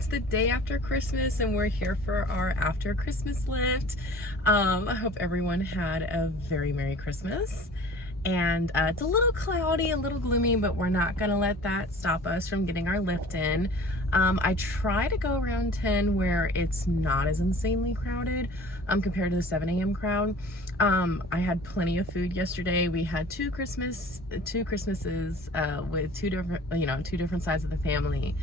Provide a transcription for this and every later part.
it's the day after Christmas and we're here for our after Christmas lift. I hope everyone had a very Merry Christmas. And it's a little cloudy, a little gloomy, but we're not gonna let that stop us from getting our lift in. I try to go around 10 where it's not as insanely crowded compared to the 7 a.m. crowd. I had plenty of food yesterday. We had two Christmases with two different sides of the family.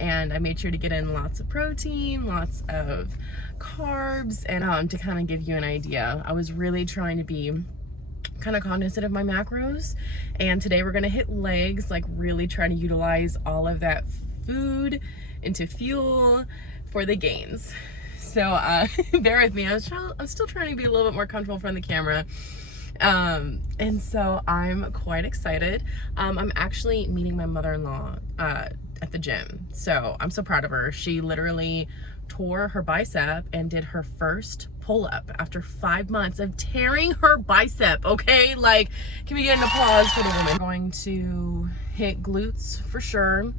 And I made sure to get in lots of protein, lots of carbs, and to kind of give you an idea, I was really trying to be kind of cognizant of my macros. And today we're gonna hit legs, like really try to utilize all of that food into fuel for the gains. So bear with me, I'm still trying to be a little bit more comfortable from the camera. And so I'm quite excited. I'm actually meeting my mother-in-law at the gym. So I'm so proud of her. She literally tore her bicep and did her first pull-up after 5 months of tearing her bicep, okay? Like, can we get an applause for the woman? I'm going to hit glutes for sure,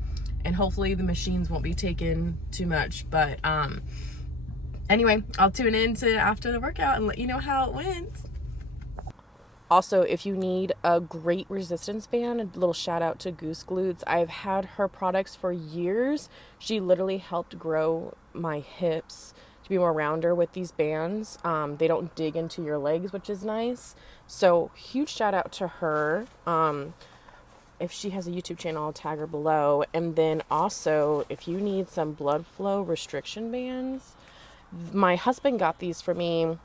and hopefully the machines won't be taking too much, but anyway, I'll tune in to after the workout and let you know how it went. Also, if you need a great resistance band, a little shout out to Goose Glutes. I've had her products for years. She literally helped grow my hips to be more rounder with these bands. They don't dig into your legs, which is nice. So huge shout out to her. If she has a YouTube channel, I'll tag her below. And then also, if you need some blood flow restriction bands, my husband got these for me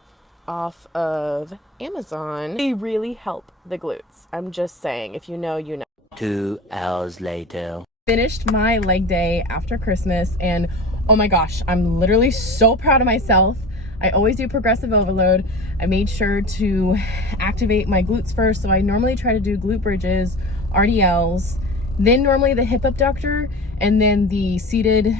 off of Amazon. They really help the glutes. I'm just saying, if you know, you know. 2 hours later. Finished my leg day after Christmas, and oh my gosh, I'm literally so proud of myself. I always do progressive overload. I made sure to activate my glutes first, so I normally try to do glute bridges, RDLs, then normally the hip abductor, and then the seated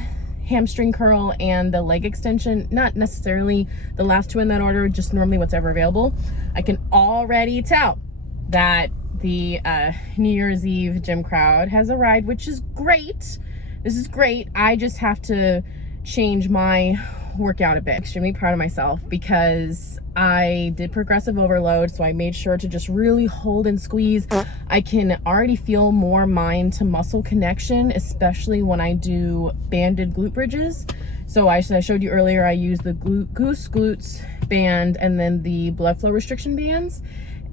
hamstring curl and the leg extension. Not necessarily the last two in that order, just normally what's ever available. I can already tell that the New Year's Eve gym crowd has arrived, which is great. This is great. I just have to change my workout a bit. Extremely proud of myself because I did progressive overload, so I made sure to just really hold and squeeze. I can already feel more mind to muscle connection, especially when I do banded glute bridges. So I showed you earlier, I use the Goose Glutes band and then the blood flow restriction bands.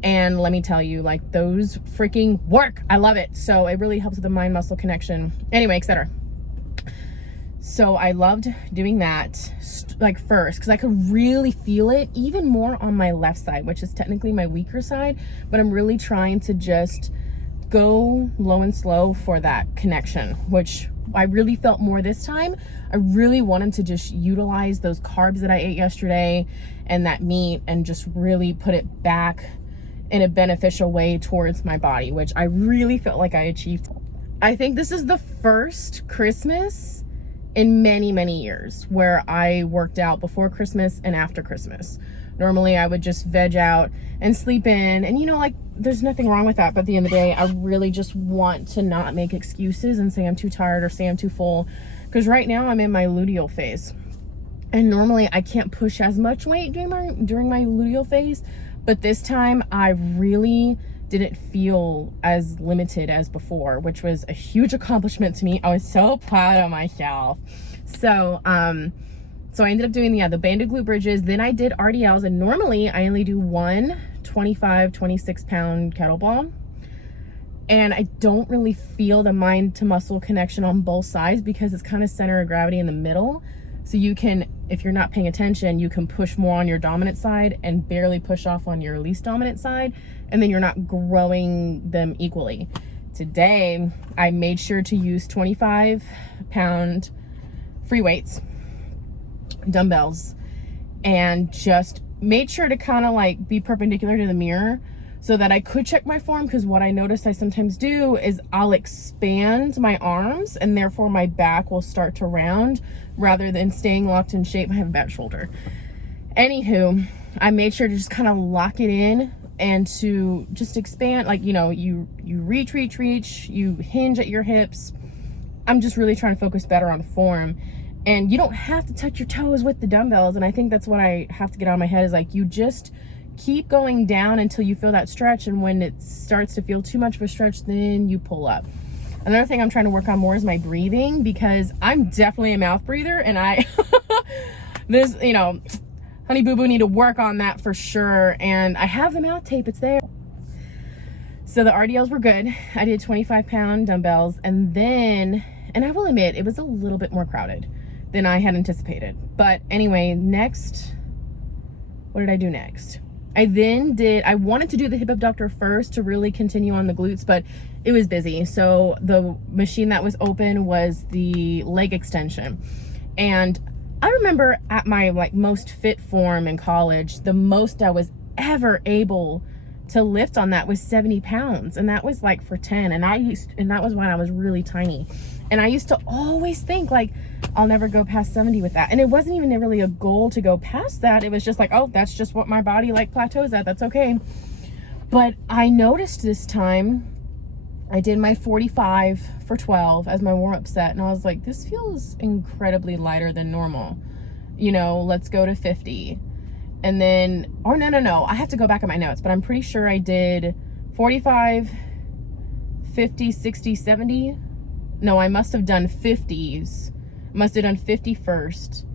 And let me tell you, like, those freaking work. I love it. So it really helps with the mind muscle connection. Anyway, etc. So I loved doing that like first because I could really feel it even more on my left side, which is technically my weaker side, but I'm really trying to just go low and slow for that connection, which I really felt more this time. I really wanted to just utilize those carbs that I ate yesterday and that meat and just really put it back in a beneficial way towards my body, which I really felt like I achieved. I think this is the first Christmas in many years where I worked out before Christmas and after Christmas. Normally I would just veg out and sleep in, and you know, like, there's nothing wrong with that, but at the end of the day, I really just want to not make excuses and say I'm too tired or say I'm too full, because right now I'm in my luteal phase, and normally I can't push as much weight during my luteal phase, but this time I really didn't feel as limited as before, which was a huge accomplishment to me. I was so proud of myself. So so I ended up doing the banded glute bridges, then I did RDLs, and normally I only do one 26 pound kettlebell, and I don't really feel the mind to muscle connection on both sides because it's kind of center of gravity in the middle. So you can, if you're not paying attention, you can push more on your dominant side and barely push off on your least dominant side, and then you're not growing them equally. Today, I made sure to use 25 pound free weights, dumbbells, and just made sure to kind of like be perpendicular to the mirror so that I could check my form, because what I noticed I sometimes do is I'll expand my arms and therefore my back will start to round rather than staying locked in shape. I have a bad shoulder. Anywho, I made sure to just kind of lock it in and to just expand, like, you know, you reach, you hinge at your hips. I'm just really trying to focus better on form. And you don't have to touch your toes with the dumbbells. And I think that's what I have to get out of my head, is like, you just keep going down until you feel that stretch. And when it starts to feel too much of a stretch, then you pull up. Another thing I'm trying to work on more is my breathing, because I'm definitely a mouth breather, and there's, you know, honey boo boo, need to work on that for sure. And I have the mouth tape, it's there. So the RDLs were good. I did 25-pound dumbbells, and I will admit, it was a little bit more crowded than I had anticipated. But anyway, next, what did I do next? I wanted to do the hip abductor first to really continue on the glutes, but it was busy. So the machine that was open was the leg extension. And I remember at my like most fit form in college, the most I was ever able to lift on that was 70 pounds. And that was like for 10. And that was when I was really tiny. And I used to always think like, I'll never go past 70 with that. And it wasn't even really a goal to go past that. It was just like, oh, that's just what my body like plateaus at. That's okay. But I noticed this time, I did my 45 for 12 as my warm-up set. And I was like, this feels incredibly lighter than normal. You know, let's go to 50. And then, or no. I have to go back at my notes, but I'm pretty sure I did 45, 50, 60, 70. No, I must have done 50s. Must have done 50 first,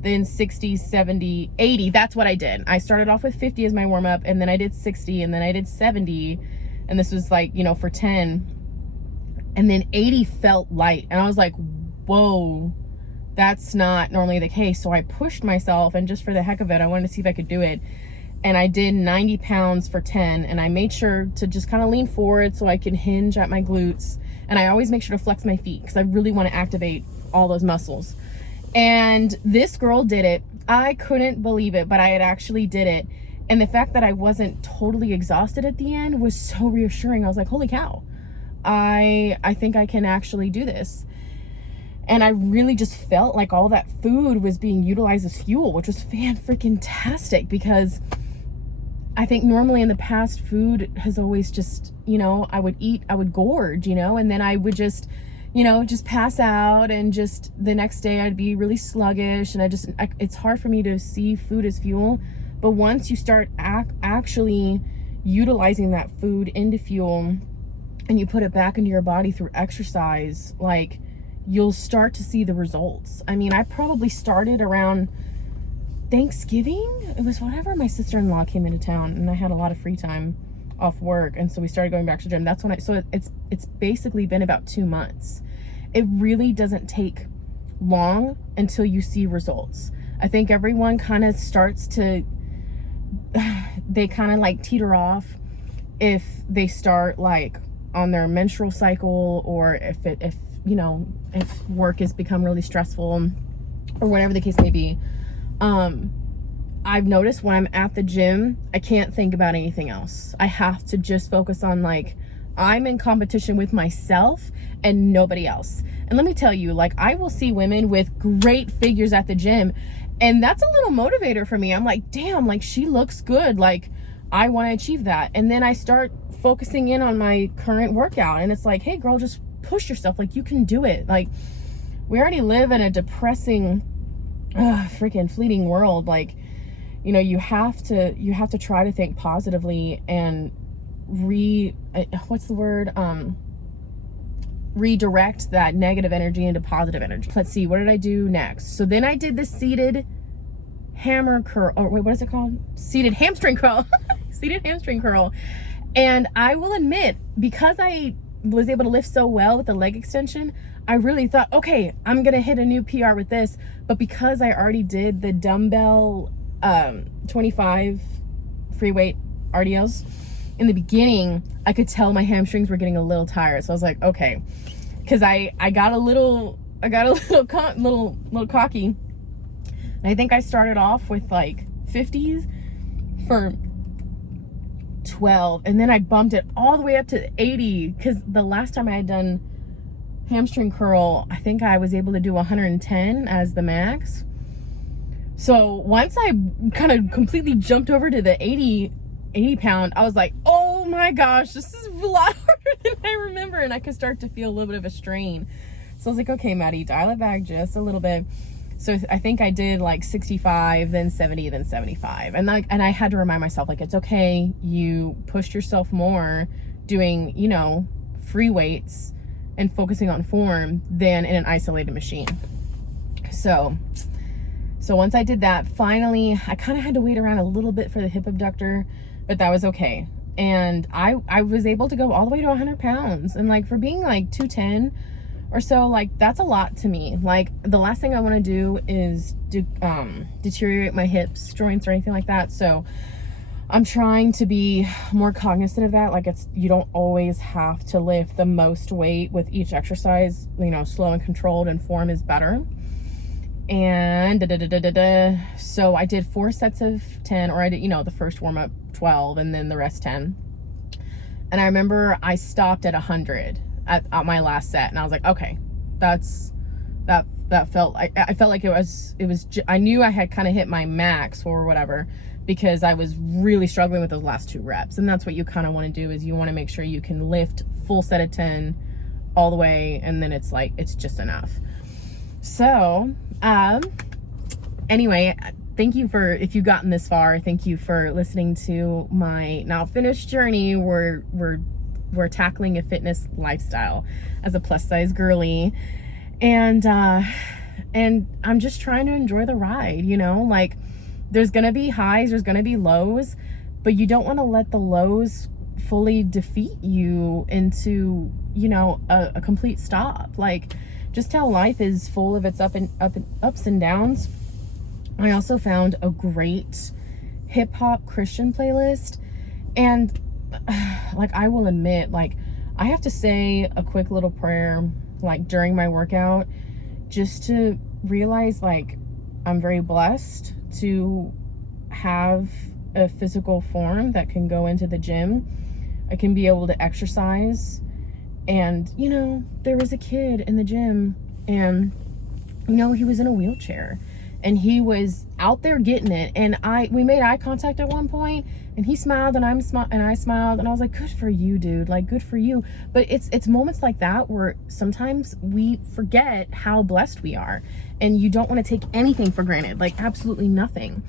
then 60, 70, 80. That's what I did. I started off with 50 as my warm up, and then I did 60, and then I did 70. And this was like, you know, for 10. And then 80 felt light. And I was like, whoa, that's not normally the case. So I pushed myself, and just for the heck of it, I wanted to see if I could do it. And I did 90 pounds for 10. And I made sure to just kind of lean forward so I could hinge at my glutes. And I always make sure to flex my feet, because I really want to activate all those muscles. And this girl did it. I couldn't believe it, but I had actually did it. And the fact that I wasn't totally exhausted at the end was so reassuring. I was like, holy cow, I think I can actually do this. And I really just felt like all that food was being utilized as fuel, which was fan-freaking-tastic, because I think normally in the past, food has always just, you know, I would eat, I would gorge, you know, and then I would just, you know, just pass out, and just the next day I'd be really sluggish. And it's hard for me to see food as fuel. But once you start actually utilizing that food into fuel, and you put it back into your body through exercise, like, you'll start to see the results. I mean, I probably started around Thanksgiving. It was whatever, my sister-in-law came into town, and I had a lot of free time off work, and so we started going back to the gym. That's when it's basically been about 2 months. It really doesn't take long until you see results. I think everyone kind of starts to, they kind of like teeter off if they start like on their menstrual cycle, or if you know, if work has become really stressful, or whatever the case may be. I've noticed when I'm at the gym, I can't think about anything else. I have to just focus on, like, I'm in competition with myself and nobody else. And let me tell you, like, I will see women with great figures at the gym, and that's a little motivator for me. I'm like, damn, like, she looks good. Like, I want to achieve that. And then I start focusing in on my current workout, and it's like, hey girl, just push yourself. Like, you can do it. Like, we already live in a depressing, freaking fleeting world. Like, you know, you have to try to think positively and redirect that negative energy into positive energy. Let's see, what did I do next? So then I did the seated hammer curl, or wait, what is it called? Seated hamstring curl. Seated hamstring curl. And I will admit, because I was able to lift so well with the leg extension, I really thought, okay, I'm gonna hit a new PR with this. But because I already did the dumbbell 25 free weight RDLs in the beginning, I could tell my hamstrings were getting a little tired. So I was like, okay, because I got a little cocky. And I think I started off with like 50s for 12, and then I bumped it all the way up to 80, because the last time I had done hamstring curl, I think I was able to do 110 as the max. So once I kind of completely jumped over to the 80 pound, I was like, oh my gosh, this is a lot harder than I remember. And I could start to feel a little bit of a strain. So I was like, okay, Maddie, dial it back just a little bit. So I think I did like 65, then 70, then 75. And I had to remind myself, like, it's okay. You pushed yourself more doing, you know, free weights and focusing on form than in an isolated machine. So once I did that, finally, I kind of had to wait around a little bit for the hip abductor, but that was okay. And I was able to go all the way to 100 pounds. And like, for being like 210 or so, like, that's a lot to me. Like, the last thing I want to do is deteriorate my hips, joints, or anything like that. So I'm trying to be more cognizant of that. Like, you don't always have to lift the most weight with each exercise. You know, slow and controlled and form is better. And so I did 4 sets of 10, or I did, you know, the first warm up 12 and then the rest 10. And I remember I stopped at 100 at my last set, and I was like, okay, that felt, I felt like it was I knew I had kind of hit my max or whatever, because I was really struggling with those last 2 reps. And that's what you kind of want to do, is you want to make sure you can lift full set of 10 all the way, and then it's like, it's just enough. So anyway, thank you for, if you've gotten this far, thank you for listening to my now finished journey. We're tackling a fitness lifestyle as a plus size girly, and I'm just trying to enjoy the ride, you know. Like, there's gonna be highs, there's gonna be lows, but you don't want to let the lows fully defeat you into, you know, a complete stop. Like, just how life is full of its ups and downs. I also found a great hip hop Christian playlist, and like, I will admit, like, I have to say a quick little prayer, like, during my workout, just to realize, like, I'm very blessed to have a physical form that can go into the gym. I can be able to exercise. And, you know, there was a kid in the gym, and, you know, he was in a wheelchair, and he was out there getting it. And we made eye contact at one point, and he smiled, and I smiled, and I was like, good for you, dude. Like, good for you. But it's moments like that where sometimes we forget how blessed we are, and you don't want to take anything for granted, like absolutely nothing.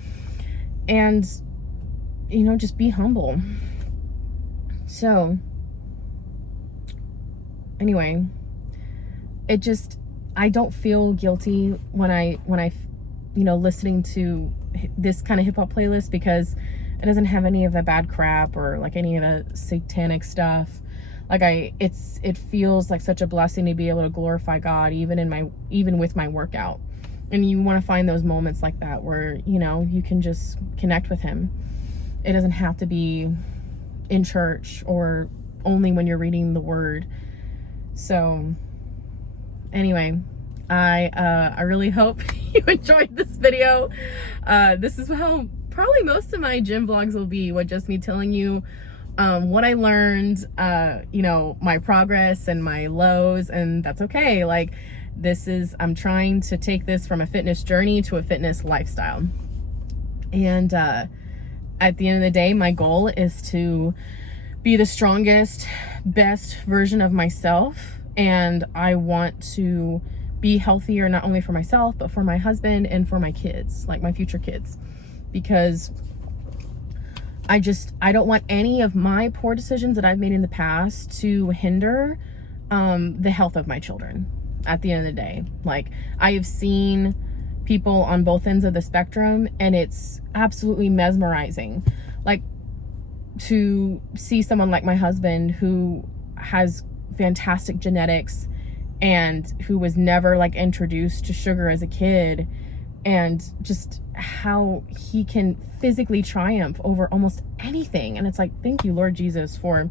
And, you know, just be humble. So anyway, I don't feel guilty when I you know, listening to this kind of hip hop playlist, because it doesn't have any of the bad crap or like any of the satanic stuff. Like, it feels like such a blessing to be able to glorify God even with my workout. And you want to find those moments like that where, you know, you can just connect with him. It doesn't have to be in church or only when you're reading the word. So anyway, I really hope you enjoyed this video. This is how probably most of my gym vlogs will be, with just me telling you what I learned, you know, my progress and my lows, and that's okay. Like, I'm trying to take this from a fitness journey to a fitness lifestyle. And at the end of the day, my goal is to be the strongest, best version of myself. And I want to be healthier, not only for myself, but for my husband and for my kids, like my future kids, because I don't want any of my poor decisions that I've made in the past to hinder the health of my children. At the end of the day, like, I have seen people on both ends of the spectrum, and it's absolutely mesmerizing. Like, to see someone like my husband, who has fantastic genetics and who was never like introduced to sugar as a kid, and just how he can physically triumph over almost anything. And it's like, thank you, Lord Jesus, for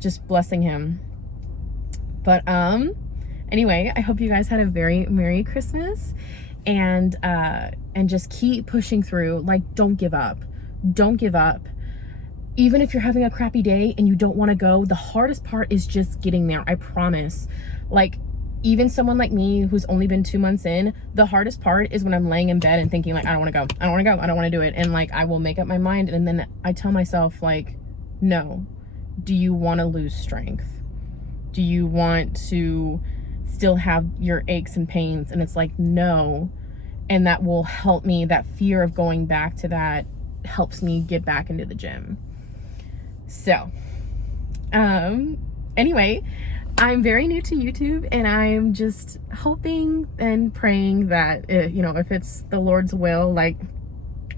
just blessing him. But anyway, I hope you guys had a very Merry Christmas, and just keep pushing through. Like, don't give up. Don't give up. Even if you're having a crappy day and you don't want to go, the hardest part is just getting there. I promise. Like, even someone like me who's only been 2 months in, the hardest part is when I'm laying in bed and thinking, like, I don't want to go. I don't want to go. I don't want to do it. And like, I will make up my mind, and then I tell myself, like, no. Do you want to lose strength? Do you want to still have your aches and pains? And it's like, no. and that will help me. That fear of going back to that helps me get back into the gym. So anyway, I'm very new to YouTube, and I'm just hoping and praying that you know, if it's the Lord's will, like,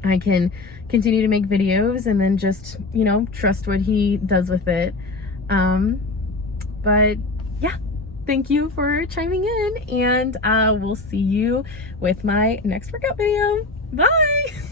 I can continue to make videos and then just, you know, trust what he does with it. But yeah, thank you for chiming in, and we'll see you with my next workout video. Bye.